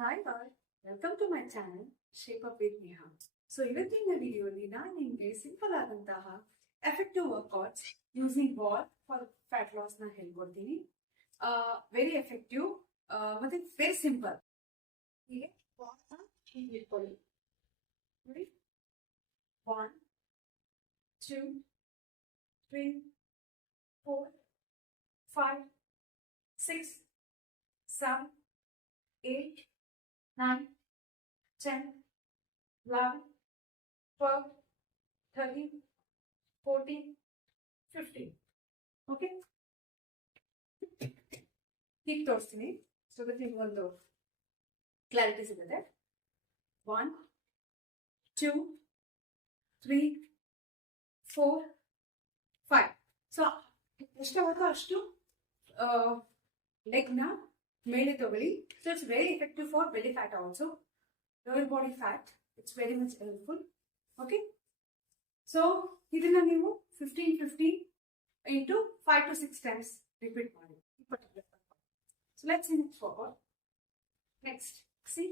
Hi all, welcome to my channel Shape Up with Neha. So ಇವತ್ತಿನ ವಿಡಿಯೋಲಿ ನಾನು ನಿಮಗೆ ಸಿಂಪಲ್ ಆದಂತಹ effective workouts using ball for fat loss ನ ಹೇಳ್ಕೊಡ್ತೀನಿ. ವೆರಿ ಎಫೆಕ್ಟಿವ್ ಮತ್ತೆ ವೆರಿ ಸಿಂಪಲ್. ಹೀಗೆ ಬಾಲ್ ಹೀಗೆ ಇಟ್ಕೊಳ್ಳಿ. ನೋಡಿ 1 2 3 4 5 6 7 8 9 10 11 12 13 14 15. Okay, ಹೀಗೆ ತೋರಿಸ್ತೀನಿ ಸೊ ದಟ್ ನಿಮ್ಗೆ ಒಂದು ಕ್ಲಾರಿಟಿ ಸಿಗುತ್ತೆ. 1 2 3 4 5. ಸೊ ಎಷ್ಟಾಗುತ್ತೋ ಅಷ್ಟು ಲೆಗ್ನ ಮೇಲೆ ತಗೊಳ್ಳಿ. So it's very effective for belly fat also, lower body fat. It's very much helpful. Okay, so ಇದನ್ನ ನೀವು 15 into 5 to 6 times repeat ಮಾಡಿ. So let's move forward. Next, see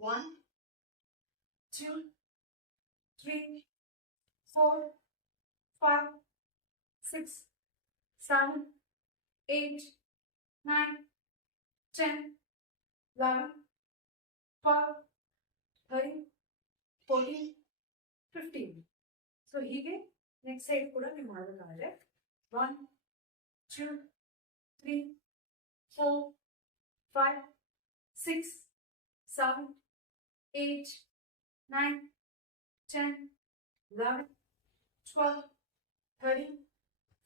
1 2 3 4 5 6 7 8 9 10 11 12 13 14 15. So ಹೀಗೆ ನೆಕ್ಸ್ಟ್ ಸೈಡ್ ಕೂಡ ನೀವು ಮಾಡಬೇಕಾದ್ರೆ 1 2 3 4 5 6 7 8 9 10 11 12 13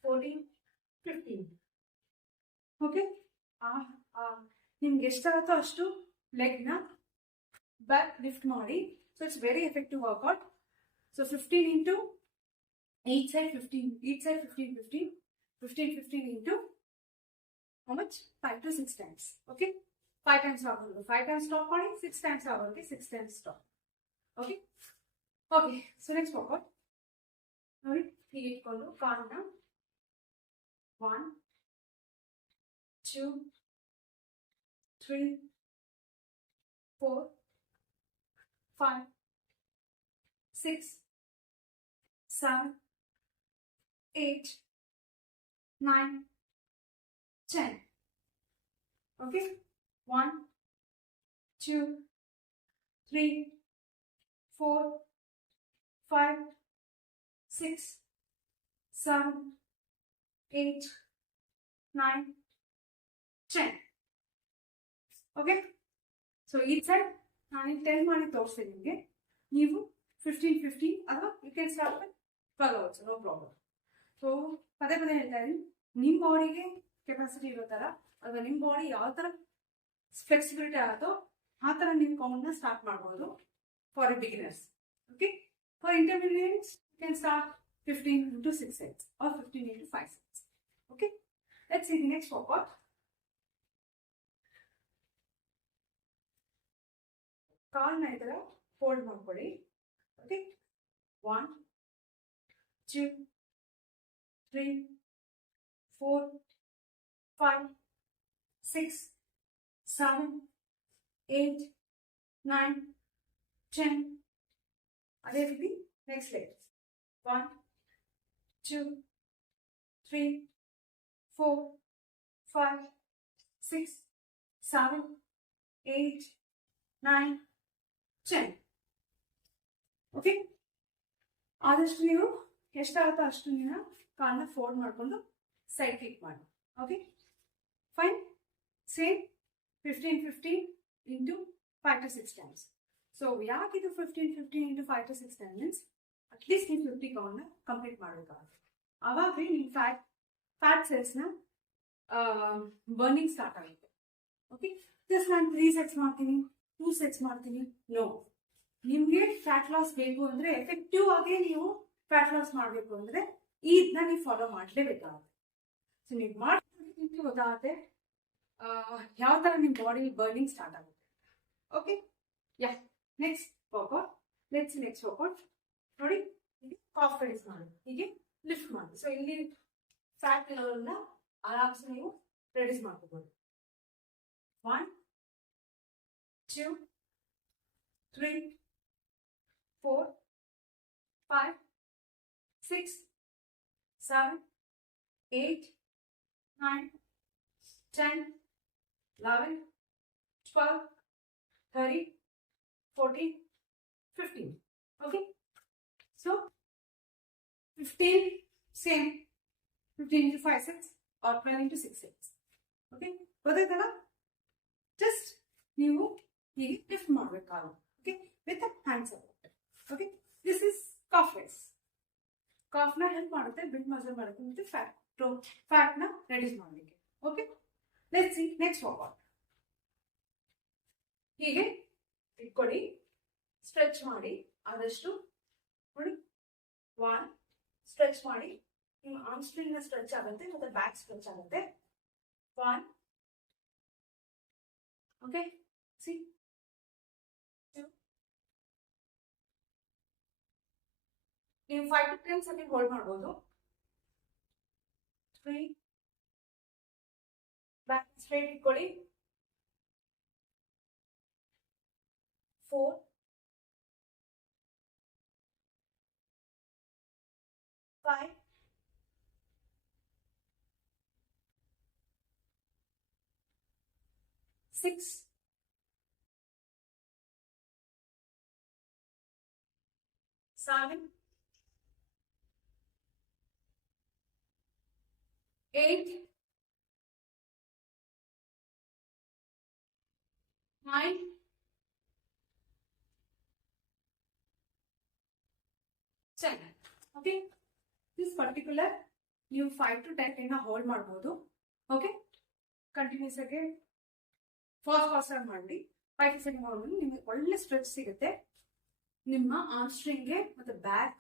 14 15. ಓಕೆ, ನಿಮ್ಗೆ ಎಷ್ಟಾಗುತ್ತೋ ಅಷ್ಟು ಲೆಗ್ನ ಬ್ಯಾಕ್ ಲಿಫ್ಟ್ ಮಾಡಿ. So it's very effective workout. So 15 into each side 15 15 into how much 5 to 6 times. Okay, 5 times ಆಗೋದು 5 times ಸ್ಟಾಪ್ ಮಾಡಿ, 6 times ಆಗೋದು 6 times stop. Okay okay, so next workout ನೋಡಿ, ಹೀಗೆ ಇಟ್ಕೊಂಡು ಕಾಲ್ನ 1 2 3 4 5 6 7 8 9 10. Okay, 1 2 3 4 5 6 7 8 9 10. ಓಕೆ, ಸೊ ಈ side ನಾನು 10 ಮಾಡಿ ತೋರಿಸ್ತೀನಿ ನಿಮಗೆ. ನೀವು 15 ಅಥವಾ you can start with 12 also, no problem. So ಪದೇ ಹೇಳ್ತಾ ಇದ್ದೀನಿ, ನಿಮ್ಮ ಬಾಡಿಗೆ ಕೆಪಾಸಿಟಿ ಇರೋ ಥರ ಅಥವಾ ನಿಮ್ಮ ಬಾಡಿ ಯಾವ ಥರ ಫ್ಲೆಕ್ಸಿಬಿಲಿಟಿ ಆಗುತ್ತೋ ಆ ಥರ ನೀವು ಕೌಂಟ್ನ ಸ್ಟಾರ್ಟ್ ಮಾಡ್ಬೋದು for a beginners. Okay, for intermediates you can start 15 into 6 sets or 15 into 5 sets. Okay, let's see the next workout. ಕಾಲ್ನ ಈ ಥರ ಫೋಲ್ಡ್ ಮಾಡ್ಕೊಳ್ಳಿ. ಓಕೆ, 1 2 3 4 5 6 7 8 9 10. ಅದೇ ರೀತಿ ನೆಕ್ಸ್ಟ್ ಲೆಗ್ 1 2 3 4 5 6 7 8 9 10. ಓಕೆ, ಆದಷ್ಟು ನೀವು ಎಷ್ಟಾಗುತ್ತೋ ಅಷ್ಟು ನೀವು ಕಾಲನ್ನ ಫೋಲ್ಡ್ ಮಾಡಿಕೊಂಡು ಸೈಡ್ ಕ್ಲಿಕ್ ಮಾಡಿ. Okay fine, same 15 into 5 to 6 times. So ಯಾಕಿದು 15 into 5 to 6 times means at least ನೀವು 50 ಕೌಂಟ್ನ ಕಂಪ್ಲೀಟ್ ಮಾಡಬೇಕಾಗುತ್ತೆ. ಆವಾಗ ನಿಮ್ಮ ಫ್ಯಾಟ್ ಸೆಲ್ಸ್ನ ಬರ್ನಿಂಗ್ ಸ್ಟಾರ್ಟ್ ಆಗುತ್ತೆ. ಓಕೆ, ಜಸ್ಟ್ ನಾನು 3 sets ಮಾಡ್ತೀನಿ, 2 sets ಮಾಡ್ತೀನಿ, ನೋ. ನಿಮಗೆ ಫ್ಯಾಟ್ ಲಾಸ್ ಬೇಕು ಅಂದರೆ, ಎಫೆಕ್ಟಿವ್ ಆಗಿ ನೀವು ಫ್ಯಾಟ್ ಲಾಸ್ ಮಾಡಬೇಕು ಅಂದರೆ ಇದನ್ನ ನೀವು ಫಾಲೋ ಮಾಡಲೇಬೇಕಾಗುತ್ತೆ. ಸೊ ನೀವು ಮಾಡಿ ಗೊತ್ತಾಗುತ್ತೆ ಯಾವ ಥರ ನಿಮ್ಮ ಬಾಡಿ ಬರ್ನಿಂಗ್ ಸ್ಟಾರ್ಟ್ ಆಗುತ್ತೆ. ಓಕೆ, ಯಾ ನೆಕ್ಸ್ಟ್ ವರ್ಕೌಟ್. ನೆಕ್ಸ್ಟ್ ವರ್ಕೌಟ್ ನೋಡಿ, ಕಾಫ್ ರೈಸ್ ಮಾಡಿ, ಹೀಗೆ ಲಿಫ್ಟ್ ಮಾಡಿ. ಸೊ ಇಲ್ಲಿ ಫ್ಯಾಟ್ ಇರೋದ್ರಿಂದ ಆರಾಮ್ಸೆ ನೀವು ರೆಡ್ಯೂಸ್ ಮಾಡ್ಕೋಬಹುದು. 1 2, 3, 4, 5, 6, 7, 8, 9, 10, 11, 12, 13, 14, 15. Okay. So 15 same 15 into 5 6 or 12 into 6 6. Okay. ಗೊತ್ತಾಯ್ತಲ್ಲ ಜಸ್ಟ್ ನೀವು ಹೀಗೆ ಲಿಫ್ಟ್ ಮಾಡಬೇಕಾಗ okay with hand support. Okay this is calf raise. ಕಾಫ್ನ ಹೆಲ್ಪ್ ಮಾಡುತ್ತೆ ಬಿಲ್ಡ್ ಮಸಲ್ ಮಾಡೋಕ್ಕೆ ಮತ್ತೆ ಫ್ಯಾಟ್ನ ರೆಡ್ಯೂಸ್ ಮಾಡಲಿಕ್ಕೆ. Okay let's see next workout. ಹೀಗೆ ಇಟ್ಕೊಳ್ಳಿ, ಸ್ಟ್ರೆಚ್ ಮಾಡಿ ಆದಷ್ಟು ನೋಡಿ. 1 ಸ್ಟ್ರೆಚ್ ಮಾಡಿ, ನಿಮ್ಮ ಆರ್ಮ್ ಸ್ಟ್ರಿಂಗ್ ಸ್ಟ್ರೆಚ್ ಆಗುತ್ತೆ ಮತ್ತೆ ಬ್ಯಾಕ್ ಸ್ಟ್ರೆಚ್ ಆಗುತ್ತೆ. 1 ಓಕೆ ಸಿ 2 ನೀವು 5 to 10 ಸೆಕೆಂಡ್ ಹೋಲ್ಡ್ ಮಾಡಬಹುದು. 3 ಬ್ಯಾಕ್ ಸ್ಟ್ರೈಟ್ ಇಟ್ಕೊಳ್ಳಿ. 4 5 6 7 8 9 10. Okay, this particular ನೀವು 5 to 10 ಇಂದ ಹೋಲ್ಡ್ ಮಾಡಬಹುದು. ಓಕೆ ಕಂಟಿನ್ಯೂಸ್ ಆಗಿ ಫಾಸ್ಟ್ ಆಗಿ ಮಾಡಿ 5 to 7 ಹೋಲ್ಡ್ ನಿಮಗೆ ಒಳ್ಳೆ ಸ್ಟ್ರೆಚ್ ಸಿಗುತ್ತೆ. ನಿಮ್ಮ ಆರ್ಮ್ ಸ್ಟ್ರಿಂಗ್ಗೆ ಮತ್ತೆ ಬ್ಯಾಕ್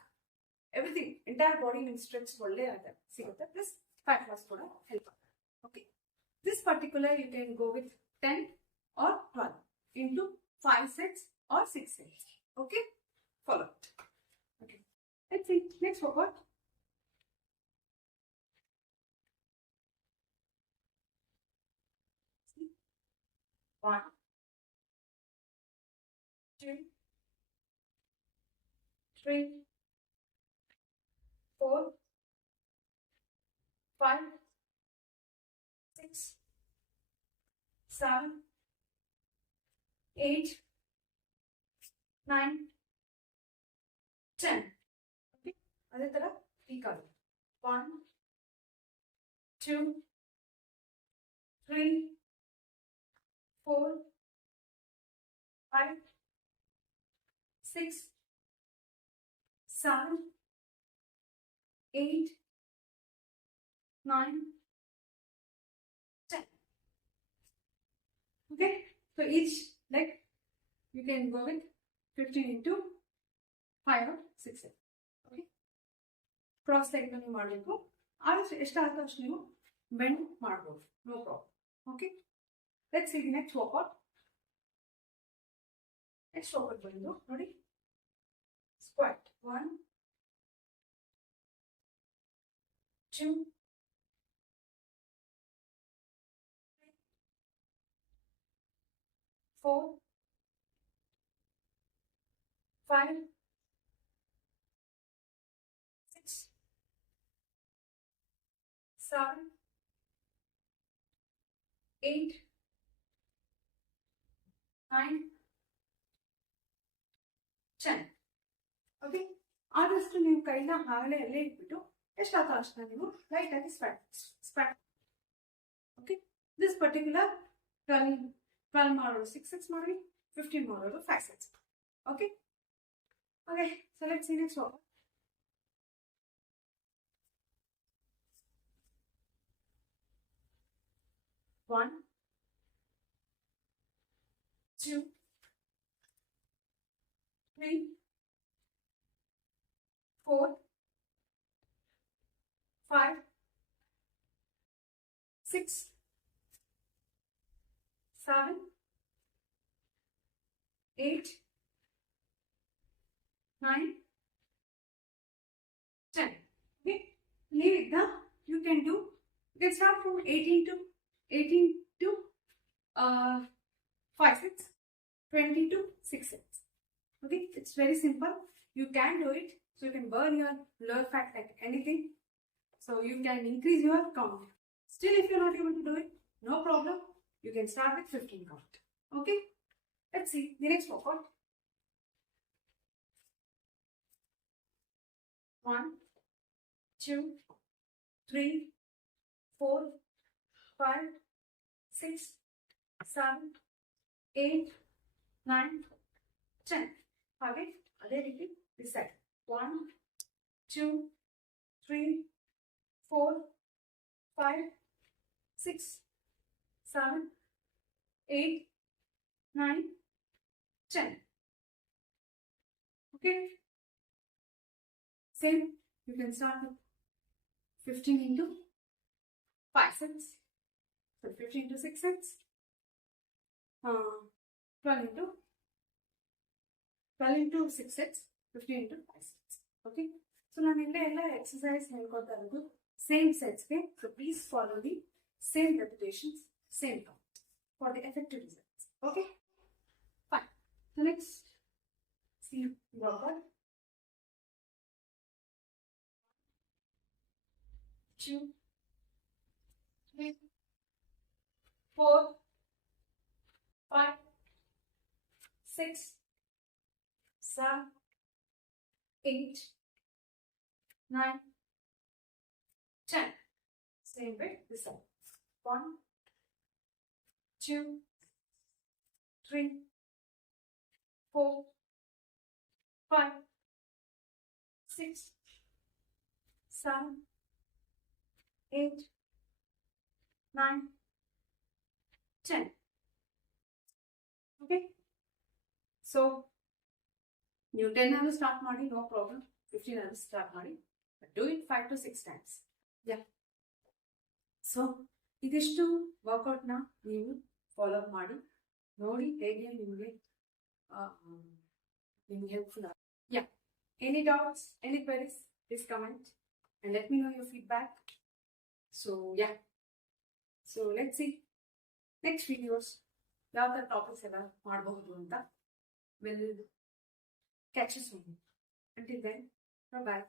ಎವ್ರಿಥಿಂಗ್ ಎಂಟೈರ್ ಬಾಡಿ ನಿಮ್ಗೆ ಸ್ಟ್ರೆಚ್ ಒಳ್ಳೆ ಸಿಗುತ್ತೆ. ಪ್ಲಸ್ ಫ್ಯಾಟ್ ಲಾಸ್ ಕೂಡ ಹೆಲ್ಪ್ ಆಗುತ್ತೆ. Okay this particular you can go with 10 or 12 into 5 sets or 6 sets. Okay, follow it. Okay, let's see next workout. One, 2, 3, 4, 5, 6, 7, 8, 9, 10. Okay, ಅದೇ ತರ ಈ ಕಾಲು 1, 2, 3, 4, 5, 6, 7, 8, 9, 10. Okay, so each leg you can go with 15 into 5 or 6. Okay, cross leg ನೀವು ಮಾಡಬೇಕು. ಆದಷ್ಟು ಎಷ್ಟಾಗುತ್ತೋ ಅಷ್ಟು ನೀವು bend ಮಾಡಬಹುದು, no problem. Okay let's see next workout. Next workout ಬಂದು ನೋಡಿ ಸ್ಕ್ವಾಟ್. 1, 2, 3, 4, 5, 6, 7, 8, 9, 10. ಓಕೆ ಆದಷ್ಟು ನೀವು ಕೈನ ಹಾಗಲೇ ಎಲ್ಲೇ ಇಟ್ಬಿಟ್ಟು ಎಷ್ಟಾಗ್ತೋ ಅಷ್ಟನ್ನ ನೀವು ಲೈಟ್ ಆಗಿ ಸ್ಪ್ಯಾಟ್. ಓಕೆ ದಿಸ್ ಪರ್ಟಿಕ್ಯುಲರ್ 12 ಮಾಡೋರು 6 6 ಮಾಡಿ, 15 ಮಾಡೋರು 5 6. Okay okay so let's see next workout. 1, 2, 3, 4, 5, 6, 7, 8, 9, 10. Okay, leave it down. You can start from 18 to 5 6 20 to 6 sets. Okay, it's very simple. You can do it. So you can burn your lower fat like anything. So you can increase your count. Still, if you're not able to do it, no problem. You can start with 15 count. Okay, let's see the next workout. 1, 2, 3, 4, 5, 6, 7, 8, 9, 10. Okay, again repeat this side. 1, 2, 3, 4, 5, 6, 7, 8, 9, 10. Okay. Same, you can start with 15 into 5 sets. So 15 into 6 sets. 12 into 6 sets. 15 into 5 sets. Okay. So ನಾನು ಎಲ್ಲ exercise ಹೇಳ್ಕೊಡ್ತಾ ಇರೋದು same sets ಗೆ. So please follow the same repetitions, same count for the effective results. Okay. Fine. So next, see workout. 2, 3, 4, 5, 6, 7, 8, 9, 10. Same way this side. 1, 2, 3, 4, 5, 6, 7, 8, 9, 10. Okay. So you 10 hours start ಮಾಡಿ, no problem. 15 hours start ಮಾಡಿ. But do it 5 to 6 times. Yeah. So ಇದಿಷ್ಟು ವರ್ಕೌಟ್ನ ನೀವು follow up ಮಾಡಿ ನೋಡಿ ಹೇಗೆ ನಿಮಗೆ helpful ಆಗುತ್ತೆ. Yeah. Any doubts, any queries, please comment and let me know your feedback. So yeah. So let's see next videos ಯಾವ ಥರ ಟಾಪಿಕ್ಸ್ ಎಲ್ಲ ಮಾಡಬಹುದು ಅಂತ. We'll catch you soon. Until then, bye bye.